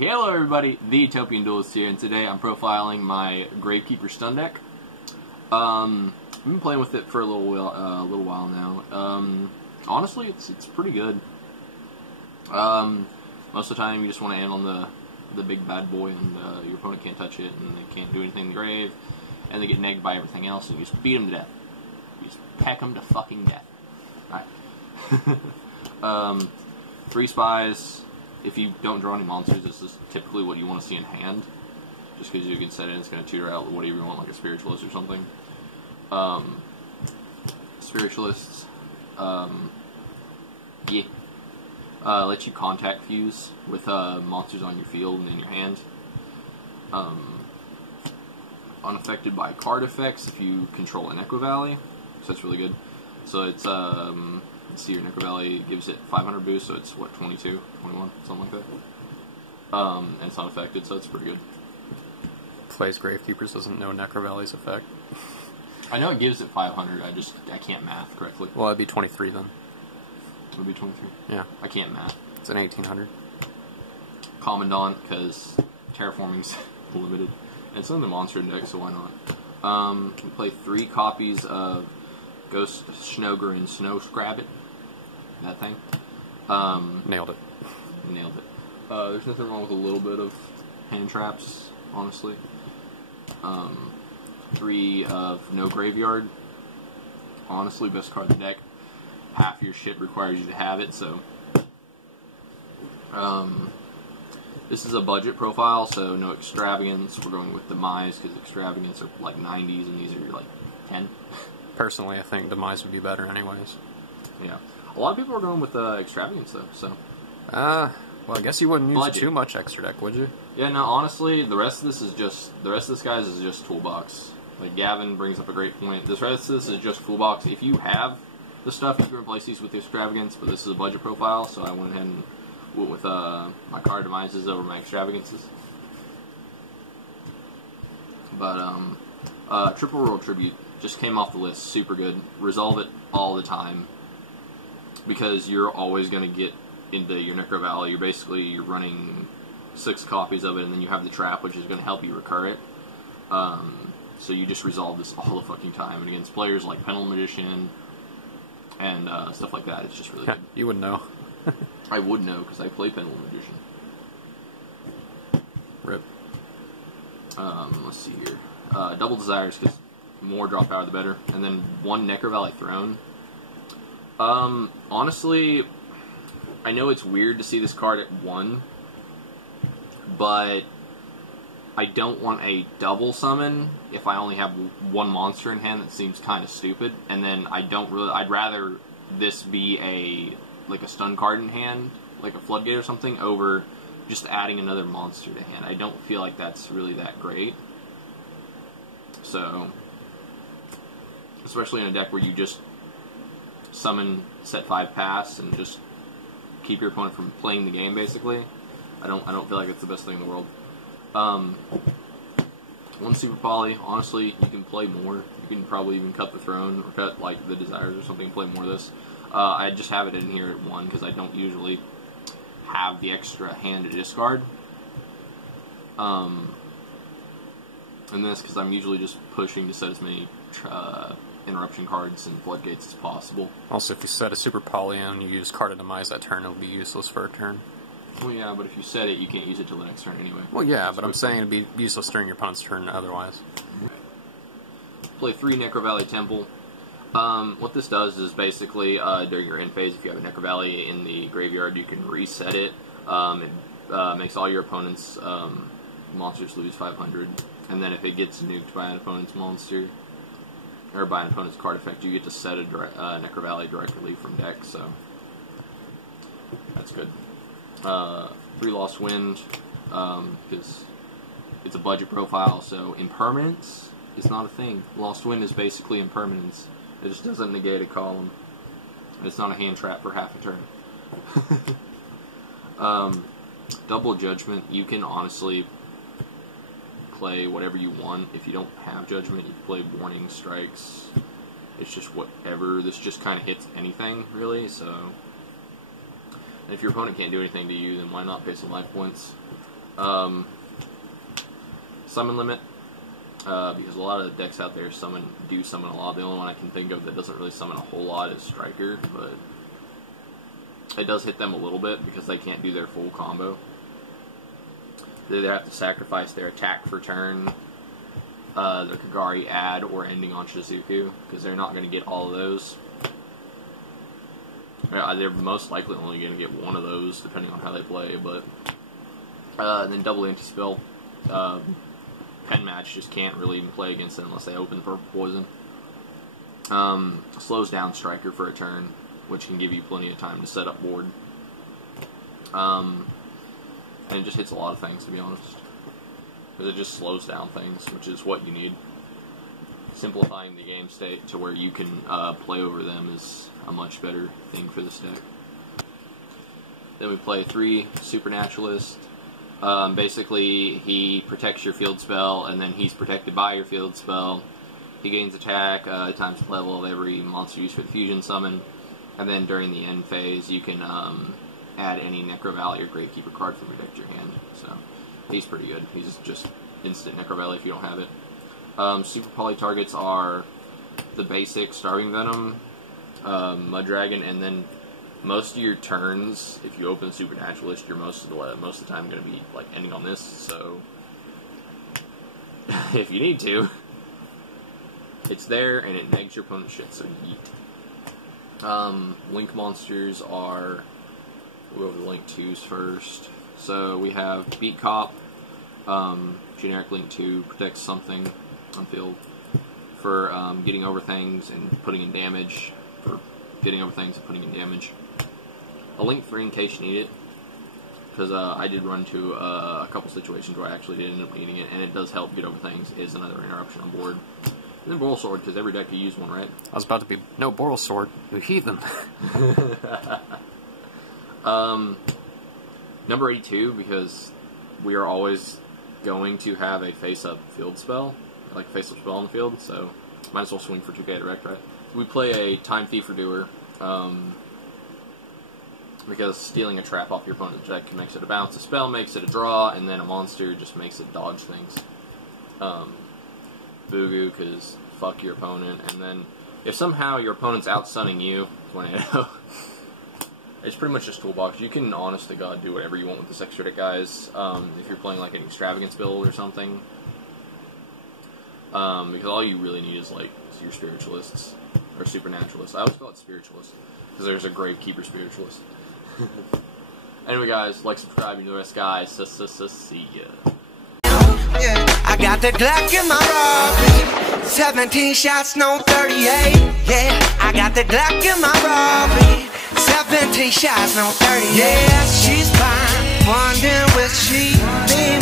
Hello everybody, the Utopian Duelist here, and today I'm profiling my Gravekeeper stun deck. I've been playing with it for a little while now. Honestly, it's pretty good. Most of the time you just want to end on the big bad boy, and your opponent can't touch it, and they can't do anything in the grave, and they get negged by everything else, and you just beat them to death. You just peck them to fucking death. Alright. 3 spies. If you don't draw any monsters, this is typically what you want to see in hand. Just because you can set it and it's going to tutor out whatever you want, like a Spiritualist or something. Spiritualists, yeah. Let you contact fuse with monsters on your field and in your hand. Unaffected by card effects if you control an Echo Valley. So that's really good. So it's, let's see, your Necro Valley gives it 500 boost, so it's, what, 22, 21, something like that. And it's unaffected, so it's pretty good. Plays Gravekeepers, doesn't know Necro Valley's effect. I know it gives it 500, I can't math correctly. Well, it'd be 23 then. It would be 23? Yeah. I can't math. It's an 1800. Commandant, because terraforming's limited. And it's in the monster deck, so why not? We play 3 copies of Ghost Schnogger and Snow Scrabbit. That thing. Nailed it. Nailed it. There's nothing wrong with a little bit of hand traps, honestly. 3 of No Graveyard. Honestly, best card in the deck. Half your shit requires you to have it, so. This is a budget profile, so no extravagance. We're going with Demise, because extravagance are like 90s, and these are like 10. Personally, I think Demise would be better anyways. Yeah. A lot of people are going with extravagance, though, so. Well, I guess you wouldn't use budget. too much extra deck, would you? Yeah, no, honestly, the rest of this, guys, is just toolbox. Like, Gavin brings up a great point. The rest of this is just toolbox. If you have the stuff, you can replace these with the extravagance, but this is a budget profile, so I went ahead and went with my card demises over my extravagances. But, Triple Royal Tribute just came off the list, super good. Resolve it all the time, because you're always going to get into your Necro Valley. You're running 6 copies of it, and then you have the trap, which is going to help you recur it. So you just resolve this all the fucking time, and against players like Pendulum Magician and stuff like that, it's just really good. You wouldn't know. I would know, because I play Pendulum Magician. Rip. Let's see here. Double Desires, because more draw power the better. And then 1 Necro Valley Throne. Honestly, I know it's weird to see this card at 1, but I don't want a double summon if I only have 1 monster in hand. That seems kind of stupid. And then I'd rather this be like a stun card in hand, like a Floodgate or something, over just adding another monster to hand. I don't feel like that's really that great. So, especially in a deck where you just summon, set 5 pass, and just keep your opponent from playing the game, basically. I don't feel like it's the best thing in the world. 1 Super Poly, honestly, you can play more. You can probably even cut the Throne, or cut, like, the Desires or something, and play more of this. I just have it in here at 1, because I don't usually have the extra hand to discard. And this, because I'm usually just pushing to set as many interruption cards and floodgates as possible. Also, if you set a Super Poly and you use Card of Demise that turn, it'll be useless for a turn. Well, yeah, but if you set it, you can't use it till the next turn anyway. Well, yeah, but I'm saying it'd be useless during your opponent's turn otherwise. Play 3 Necro Valley Temple. What this does is basically, during your end phase, if you have a Necro Valley in the graveyard, you can reset it. It makes all your opponent's monsters lose 500. And then if it gets nuked by an opponent's monster, or by an opponent's card effect, you get to set a Necro Valley directly from deck, so that's good. 3 Lost Wind, because it's a budget profile, so impermanence is not a thing. Lost Wind is basically impermanence. It just doesn't negate a column. It's not a hand trap for half a turn. Double Judgment, you can honestly play whatever you want. If you don't have Judgment, you can play Warning Strikes. It's just whatever. This just kind of hits anything, really, so And if your opponent can't do anything to you, then why not pay some life points? Summon limit, because a lot of the decks out there do summon a lot. The only one I can think of that doesn't really summon a whole lot is Striker, but it does hit them a little bit because they can't do their full combo. They either have to sacrifice their attack for turn, their Kagari add, or ending on Shizuku, because they're not going to get all of those. They're most likely only going to get one of those, depending on how they play, but... and then double anti-spell. Pen Match just can't really even play against it unless they open Purple Poison. Slows down Striker for a turn, which can give you plenty of time to set up board. And it just hits a lot of things, to be honest. Because it just slows down things, which is what you need. Simplifying the game state to where you can play over them is a much better thing for this deck. Then we play 3 Supernaturalist. Basically, he protects your field spell, and then he's protected by your field spell. He gains attack times the level of every monster used for the fusion summon. And then during the end phase, you can add any Necro Valley or Gravekeeper card from your deck to your hand. So he's pretty good. He's just instant Necro Valley if you don't have it. Super Poly targets are the basic Starving Venom, Mud Dragon, and then most of your turns, if you open Supernaturalist, you're most of the time going to be like ending on this. So if you need to, it's there and it negs your opponent's shit. So yeet. Link monsters are. We'll go over the Link 2s first. So we have Beat Cop, generic Link 2, protects something on field for getting over things and putting in damage. A Link 3 in case you need it, because I did run into a couple situations where I actually did end up needing it, and it does help get over things, is another interruption on board. And then Boral Sword, because every deck you use one, right? I was about to be, no, Boral Sword, you heathen. Number 82, because we are always going to have a face-up field spell, like a face-up spell on the field, so might as well swing for 2K direct, right? We play a Time Thief or Doer, because stealing a trap off your opponent's deck makes it a bounce, a spell makes it a draw, and then a monster just makes it dodge things. Boogu, because fuck your opponent, and then if somehow your opponent's out-sunning you, Tornado, it's pretty much just toolbox. You can, honest to God, do whatever you want with this extra deck, guys, if you're playing like an extravagance build or something. Because all you really need is like your spiritualists, or supernaturalists. I always call it spiritualist, because there's a Gravekeeper spiritualist. Anyway, guys, like, subscribe, you know the rest, guys. See ya. I got the Glock in my Robbie, 17 shots, no 38. Yeah, I got the Glock in my Robbie, 17 shots, no 38. Yeah, she's fine, wondering will she be